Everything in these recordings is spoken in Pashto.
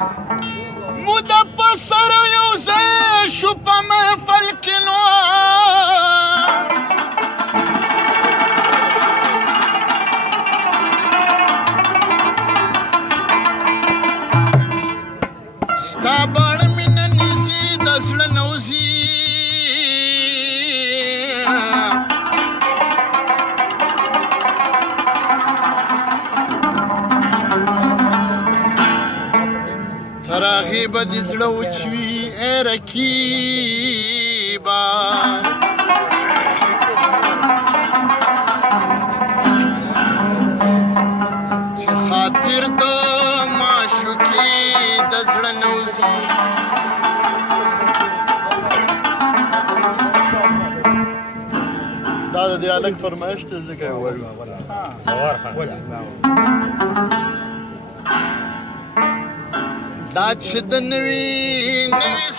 موده په سر یو ځای شو په محفل کې نو ستا بڼ مینه نیسي د زړه نوځي تر هغې به دې زړه وچوي ای رقیبه چې خاطر د معشوقې د زړه نوځي دا د دې هلک فرمایش دی ځکه یې ووایو دا چې د نوي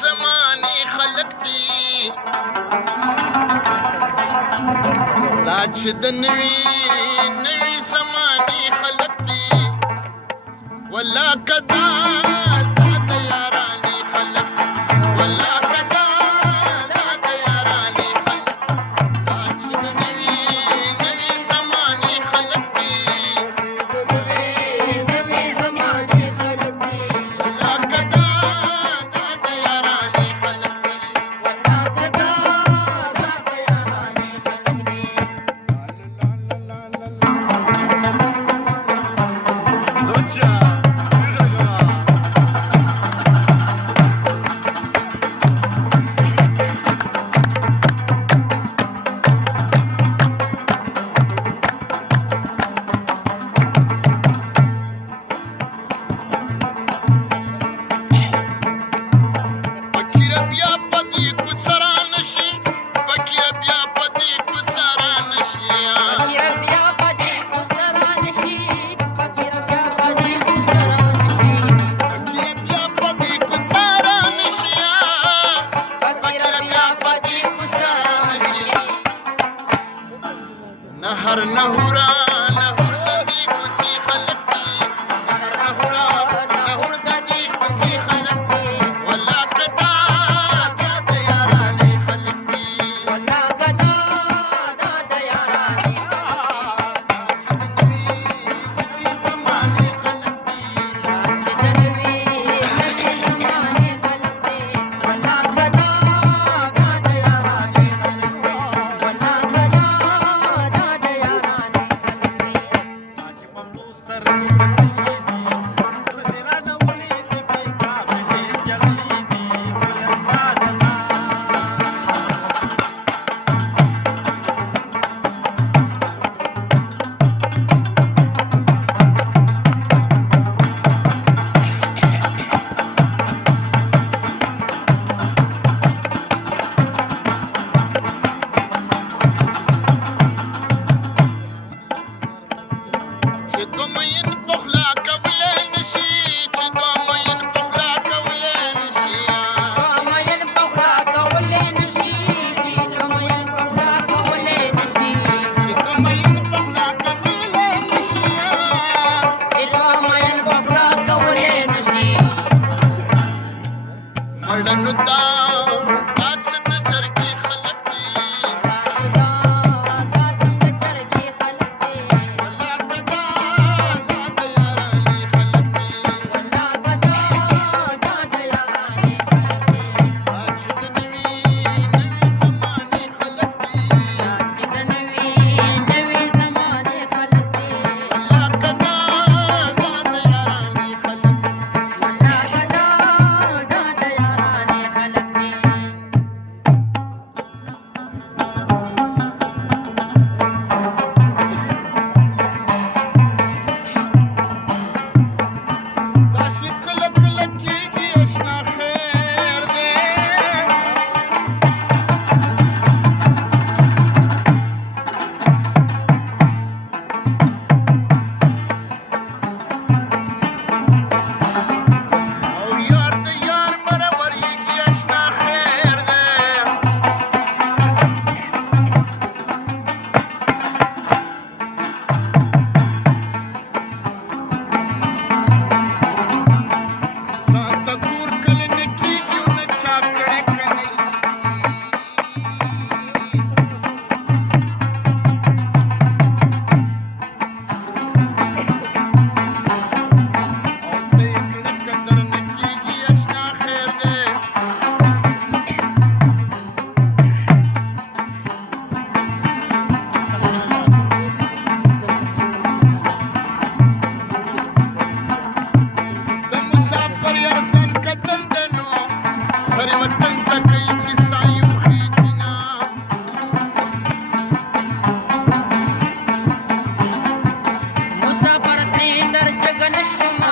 زمانې خلق دي دا چې د نوي زمانې خلق دي والله که دا د یارانې خلق والله که دا د یارانې خلق دا چې د نوي زمانې خلق دي ارسان کتل دنو سری وطن تکی چی سایم خیجنا مسافر थे दर जगन शुमा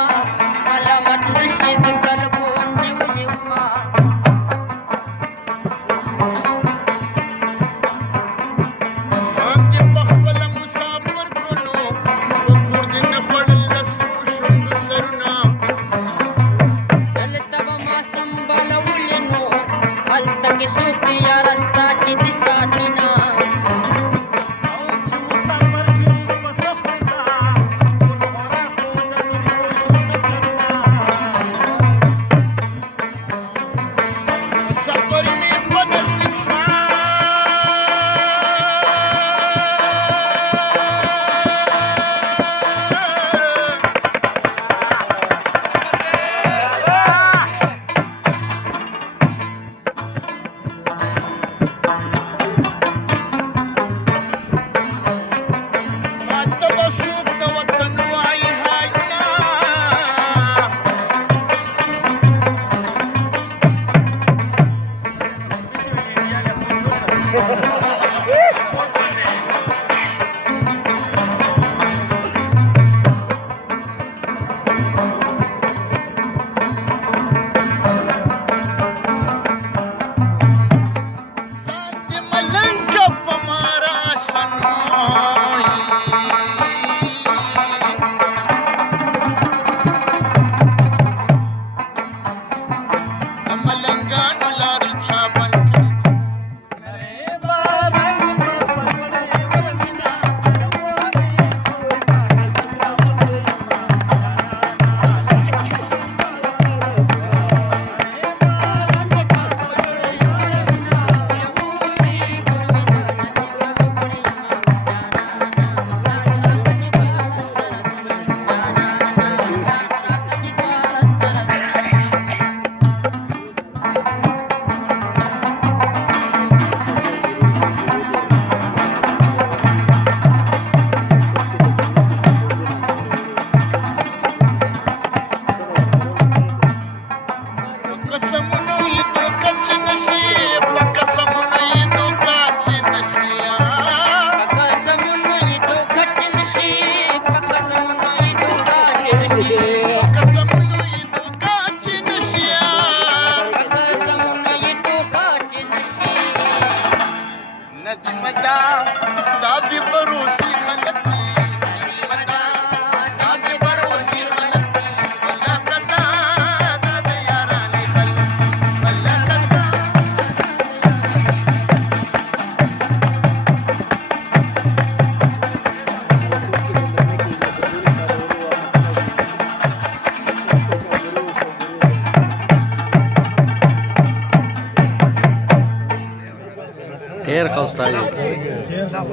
अलमत नशीद सलगोन निवलिमा سان دی بخبل مسافر کنو وکور دی نخوڑل لسو شنگ سرنا دل तब मा संभाल उलिनो हल तक सूती या रास्ता चित साथिना سفری می پنسک ما تبسوک د وطن وای هاینا ځان دې ملنګ په مارا شنوي د ملنګانو لارې چا بند کړي قسمونو یې دوکه چې نشي په قسمونو یې دوکه چې نشي पकसमुनु इतो कचनशी पकसमुनु इतो कचनशी قسمونو یې دوکه چې نشي पकसमुनु इतो कचनशी ندی مدا دا بی بروسی خلق دی ندی مدا دا بی بروسی خلق دی ولا کدا دا د یارانی خلق ولا کدا ډېر ښه استاد یې.